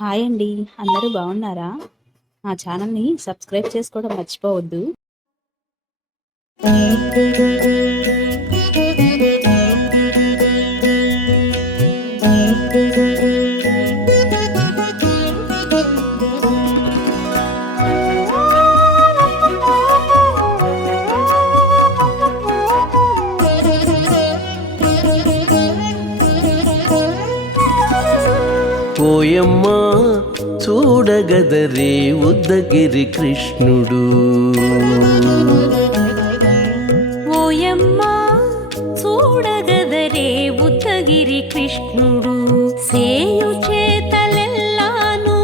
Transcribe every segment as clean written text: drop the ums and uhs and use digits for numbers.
Hi అండి. అందరూ బాగున్నారా? మా ఛానల్‌ని సబ్స్క్రైబ్ చేసుకోవడం మర్చిపోవద్దు. ఓయమ్మా చూడగదరే ఉద్దగిరి కృష్ణుడు. ఓయమ్మా చూడగదరే ఉద్దగిరి కృష్ణుడు. సేయు చేతలెల్లాను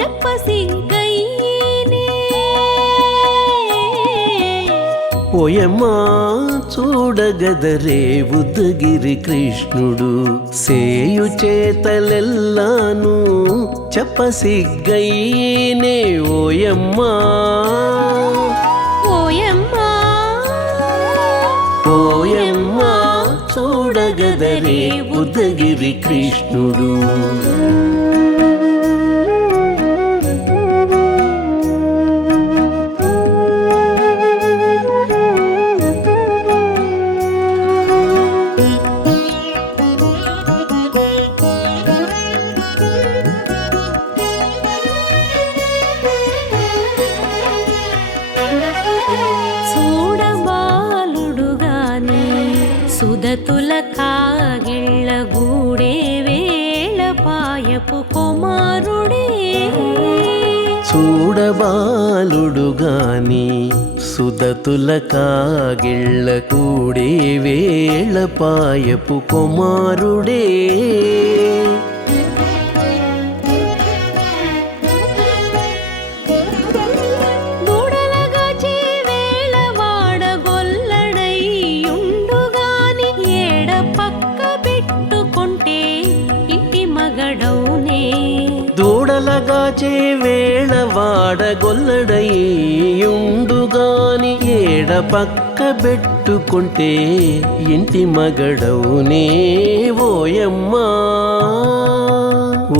చెప్పసిగ్గయ్యేనే. ఓయమ్మా చూడగదరే ఉద్దగిరి కృష్ణుడు. సేయు చేతలెల్లాను చెప్పసిగ్గయ్యేనే. ఓయమ్మా ఓయమ్మా ఓయమ్మా చూడగదరే ఉద్దగిరి కృష్ణుడు. చూడబాలుడుగాని సుదతుల కాగిళ్ళ గూడే వేళ పాయపు కుమారుడే. చూడబాలుడుగాని సుదతుల కాగిళ్ళ కూడే వేళ పాయపు కుమారుడే. దూడలగాచి వేళ వాడగొల్లడైయుండుగాని ఏడ పక్క పెట్టుకుంటే ఇంటి మగడౌనే. దూడలగాచే వేళ వాడగొల్లడయ్యుండుగాని ఏడ పక్క పెట్టుకుంటే ఇంటి మగడవునే. ఓయమ్మా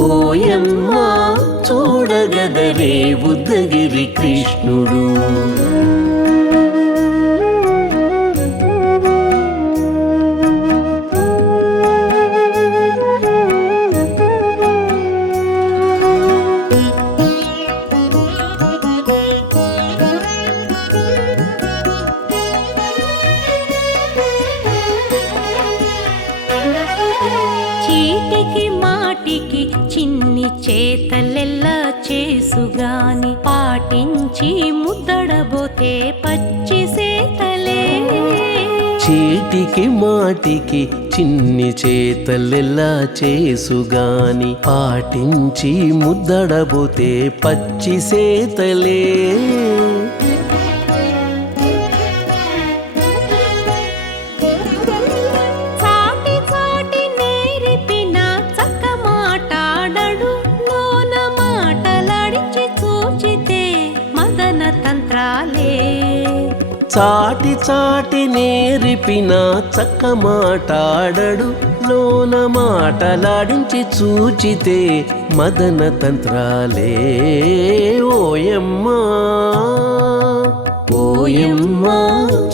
ఓయమ్మా చూడగదరే ఉద్దగిరి కృష్ణుడు. చీటికి మాటికి చిన్ని చేతలెల్లా చేసుగాని పాటించి ముద్దడబోతే పచ్చి సేతలే. చీటికి మాటికి చిన్ని చేతలెల్లా చేసుగాని పాటించి ముద్దడబోతే పచ్చి సేతలే. చాటి చాటి నేరిపిన చక్క మాటాడడు లోన మాటలాడించి చూచితే మదన తంత్రాలే. చాటి చాటి నేరిపిన చక్క మాటాడడు లోన మాటలాడించి చూచితే మదన తంత్రాలే. ఓయమ్మా ఓయమ్మా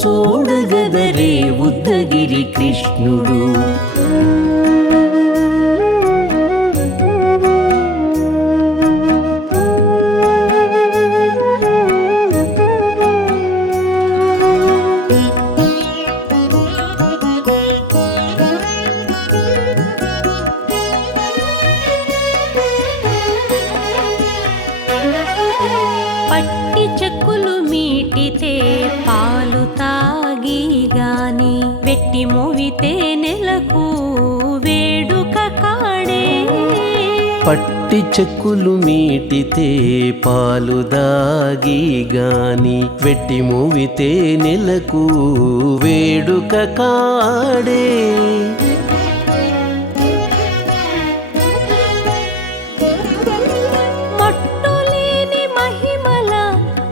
చూడగదరే ఉద్దగిరి కృష్ణుడు. పట్టి చెక్కులు మీటితే పాలు తాగి గాని వెట్టి మోవితే నెలకు వేడుక కాడే. పట్టి చెక్కులు మీటితే పాలు దాగి గాని వెట్టి మూవితే నెలకు వేడుక కాడే. మట్టులేని మహిమల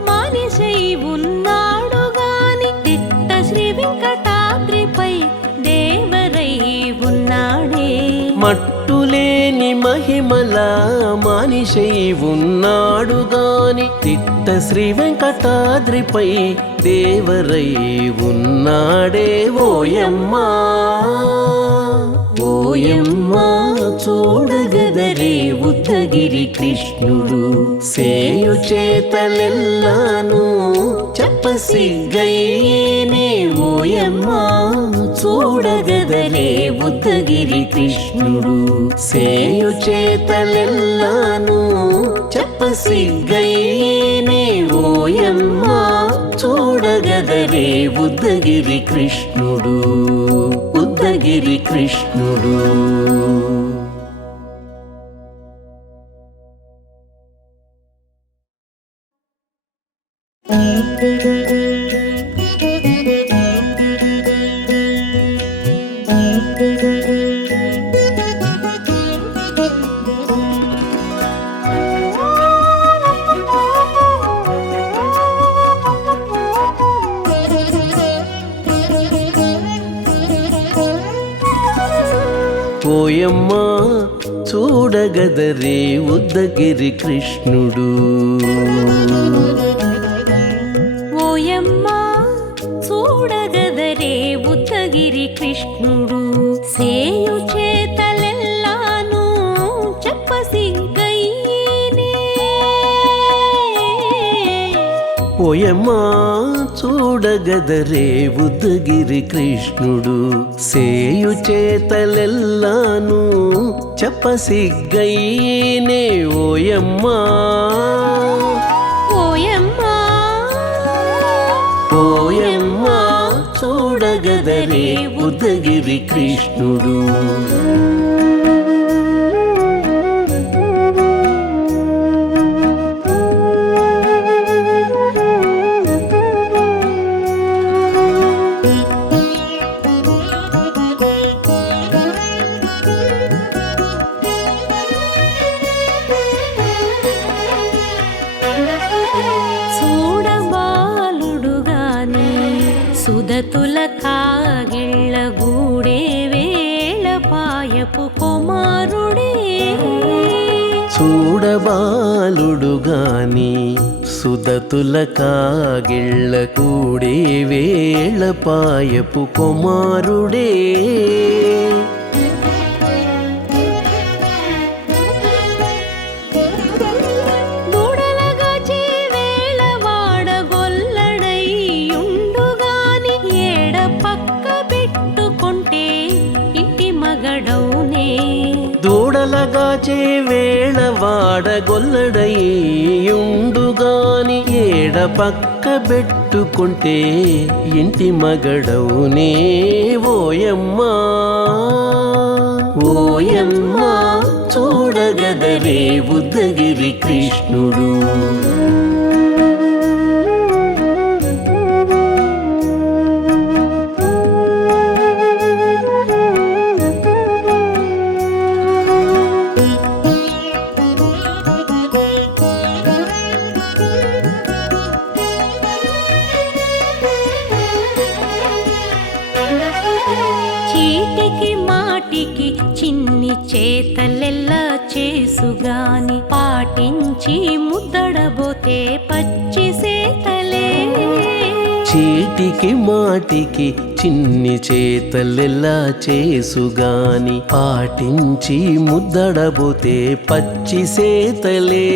మానిషై ఉన్నాడు గాని తిట్ట శ్రీ వెంకటాద్రిపై దేవరై ఉన్నాడే. మట్టులేని మహిమల మహిమల మానిషై ఉన్నాడు గాని తిట్ట శ్రీ వెంకటాద్రిపై దేవరై ఉన్నాడే ఓయమ్మా ఓయమ్మా చూడగదరే ఉద్దగిరి కృష్ణుడు సేయు చేతలెల్లాను చెప్పసిగ్గయ్యేనే ఓయమ్మా చూడగదరే ఉద్దగిరి కృష్ణుడు సేయు చేతలెల్లాను చెప్పసిగ్గయ్యేనే ఓయమ్మా చూడగదరే ఉద్దగిరి కృష్ణుడు ఉద్దగిరి కృష్ణుడు. ఓయమ్మా చూడగదరే ఉద్దగిరి కృష్ణుడు ఓయమ్మా చూడగదరే ఉద్దగిరి కృష్ణుడు సేయు చేతలెల్లాను చెప్పసిగ్గయ్యేనే ఓయమ్మా చూడగదరే ఉద్దగిరి కృష్ణుడు సేయు చేతలెల్లాను చెప్పసిగ్గయ్యేనే ఓయమ్మా ఓయమ్మా ఓయమ్మా చూడగదరే ఉద్దగిరి కృష్ణుడు. సుదతుల కాగిళ్ళ గూడే వేళ పాయపు కుమారుడే చూడబాలుడు గాని సుదతుల కాగిళ్ళ కూడే వేళ పాయపు కుమారుడే దూడలగాచే వేళ వాడగొల్లడయ్యుండుగాని ఏడ పక్క పెట్టుకుంటే ఇంటి మగడవునే ఓయమ్మా ఓయమ్మా చూడగదరే ఉద్దగిరి కృష్ణుడు. చిన్ని చేతలెల్లా చేసుగాని పాటించి ముద్దడబోతే పచ్చి సేతలే చీటికి మాటికి చిన్ని చేతలెల్లా చేసుగాని పాటించి ముద్దడబోతే పచ్చి సేతలే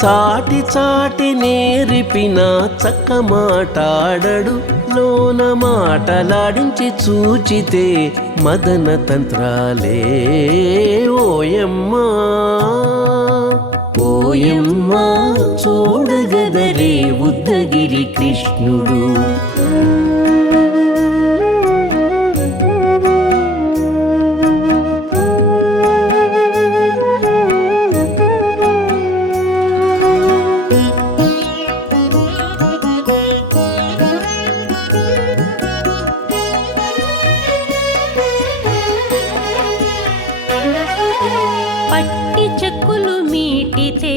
చాటి చాటి నేరిపిన చక్క మాటాడడు లోన మాటలాడించి చూచితే మదన తంత్రాలే ఓయమ్మా ఓయమ్మా చూడగదరే ఉద్దగిరి కృష్ణుడు. పట్టి చెక్కులు మీటితే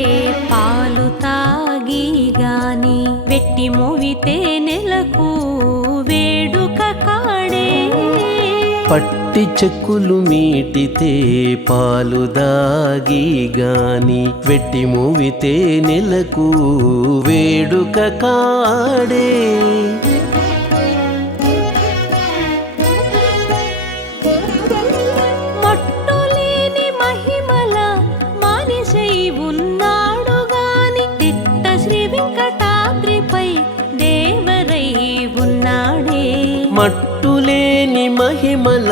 పాలు తాగి గాని వెట్టి మోవితే నెలకు వేడుక కాడే. పట్టి చెక్కులు మీటితే పాలు దాగి గాని వెట్టి మూవితే నెలకు వేడుక కాడే. మట్టులేని మహిమల మానిషై ఉన్నాడు గాని తిట్ట శ్రీ వెంకటాద్రిపై దేవరై ఉన్నాడే. మట్టులేని మహిమల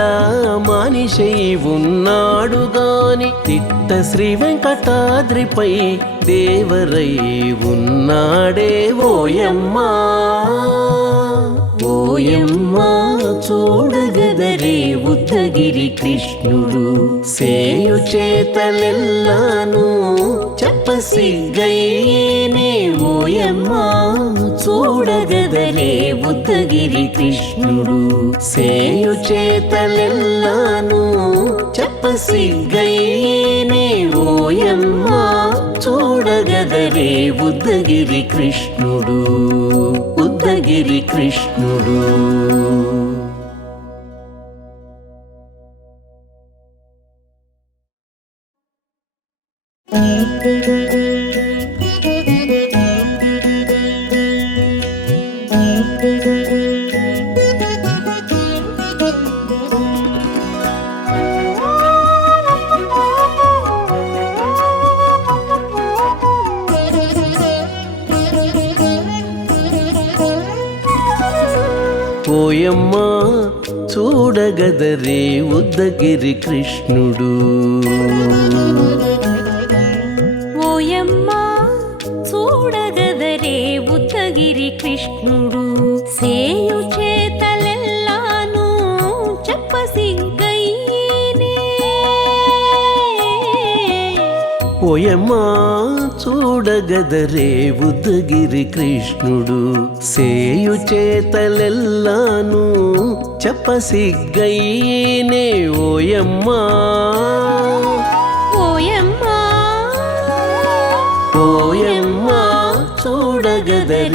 మానిషై ఉన్నాడు గాని తిట్ట శ్రీ వెంకటాద్రిపై దేవరై ఉన్నాడే. ఓయమ్మా ఓయమ్మా చూడగదరే ఉద్దగిరి కృష్ణుడు సేయు చేతలెల్లాను చెప్పసిగ్గయ్యేనే. ఓయమ్మా చూడగదరే ఉద్దగిరి కృష్ణుడు సేయు చేతలెల్లాను చెప్పసిగ్గయ్యేనే. ఓయమ్మా చూడగదరే ఉద్దగిరి కృష్ణుడు ఉద్దగిరి కృష్ణుడు. ఓయమ్మా చూడగదరే ఉద్దగిరి కృష్ణుడు. ఓయమ్మా చూడగదరే ఉద్దగిరి కృష్ణుడు సేయు చేతలెల్లాను చెప్పసిగ్గయ్యేనే. ఓయమ్మా చూడగదరే ఉద్దగిరి కృష్ణుడు సేయు చేతలెల్లాను చెప్పసిగ్గయ్యేనే. ఓయమ్మా ఓయమ్మా ఓయమ్మా చూడగదరే